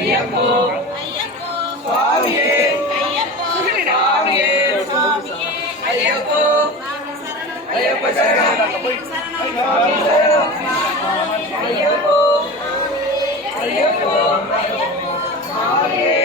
అయ్యప్పో స్వామియే స్వామియే అయ్యప్పో అయ్యప్ప శరణం అయ్యప్పో అయ్యప్పో స్వామియే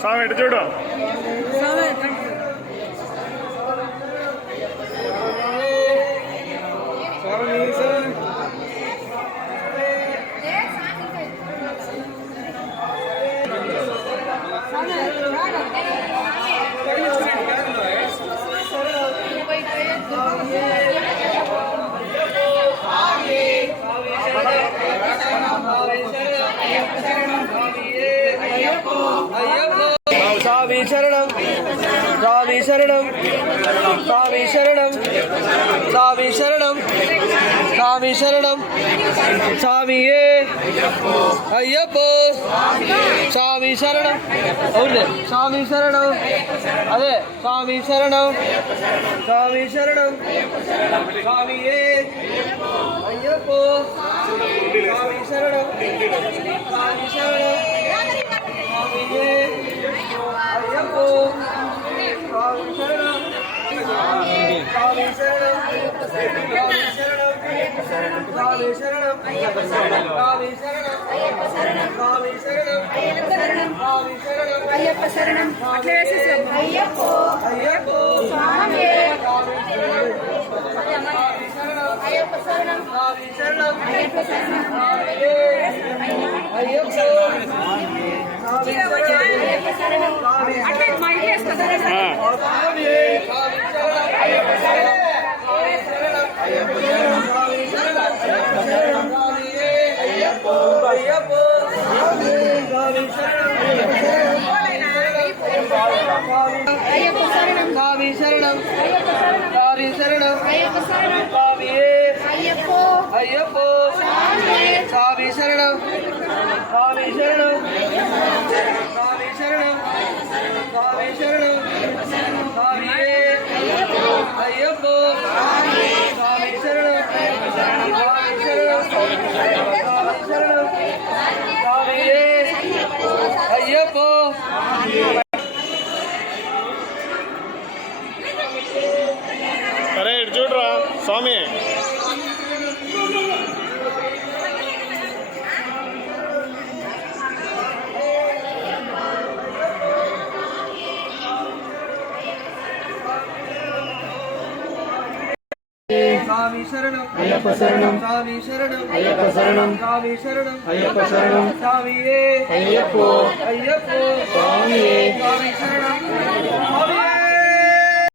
స్వామి ఇటు చూడు. స్వామి శరణం స్వామి శరణం స్వామి శరణం స్వామి శరణం స్వామి శరణం స్వామియే అయ్యప్పో స్వామి శరణం అవును స్వామి శరణం అదే స్వామి శరణం స్వామి శరణం స్వామియే అయ్యప్పో స్వామి శరణం స్వామి శరణం స్వామియే అయ్యప్పో స్వామి శరణం స్వామి శరణం స్వామి శరణం స్వామి శరణం అయ్యప్ప శరణం స్వామి శరణం అయ్యప్ప శరణం స్వామి శరణం స్వామి శరణం అయ్యప్ప శరణం అయ్యప్పో అయ్యప్పో స్వామి అయ్యప్ప శరణం స్వామి శరణం అయ్యప్ప శరణం అయ్యప్పో స్వామి శరణం స్వామి శరణం స్వామియే అయ్యప్పో స్వామి శరణం స్వామి శరణం స్వామి శరణం స్వామి శరణం స్వామియే అయ్యప్పో స్వామి శరణం స్వామి శరణం స్వామి శరణం స్వామియే అయ్యప్పో అరే ఇటు చూడరా స్వామి. స్వామి శరణం అయ్యప్ప శరణం స్వామి శరణం అయ్యప్ప శరణం స్వామి శరణం అయ్యప్ప శరణం స్వామియే అయ్యప్పో అయ్యప్పో స్వామియే స్వామి శరణం స్వామియే